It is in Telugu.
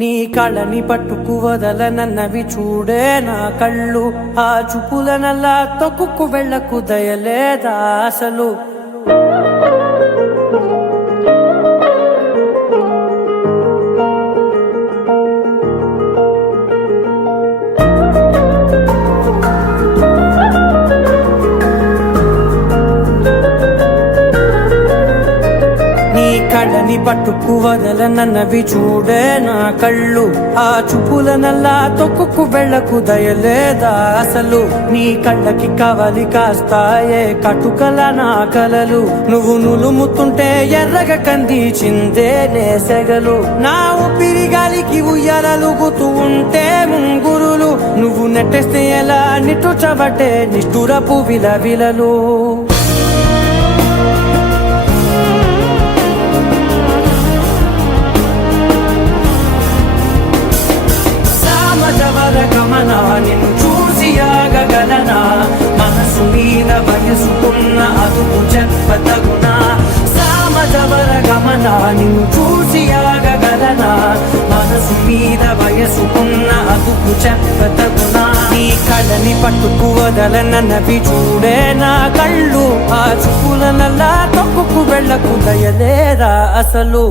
నీ కళని పట్టుకు వదలనన్నవి చూడే నా కళ్ళు, ఆ చూపులనల్లా తొక్కుకు వెళ్ళకు దయలేదా అసలు. కళ్ళని పట్టుకు వదలనన్నవి చూడే నా కళ్ళు, ఆ చూపులనల్లా తొక్కుకు వెళ్ళకు దయలేదా అసలు. నీ కళ్ళకి కవలి కాస్తాయే కటుకల నా కలలు, నువ్వు నులుముతుంటే ఎర్రగా కందిచిందే నేసెగలు. నా ఊపిరి గాలికి ఉయ్యాలలుగుతూ ఉంటే ముంగురులు, నువ్వు నెట్టేస్తే ఎలా నిట్టుచబట్టే నిష్ఠురపు విలవిలలు. గమనా నిన్ను చూసి ఆగగలనా, మనసు మీద వయసుకున్న అదుపు చెప్పతగునా. సామజవర గమనా నిన్ను చూసి ఆగగలనా, మనసు మీద వయసుకున్న అదుపు చెప్పతగునా. నీ కళ్ళని పట్టుకు వదలనన్నవి చూడే నా కళ్ళు, ఆ చూపులనల్లా తొక్కుకు వెళ్ళకు దయలేరా అసలు.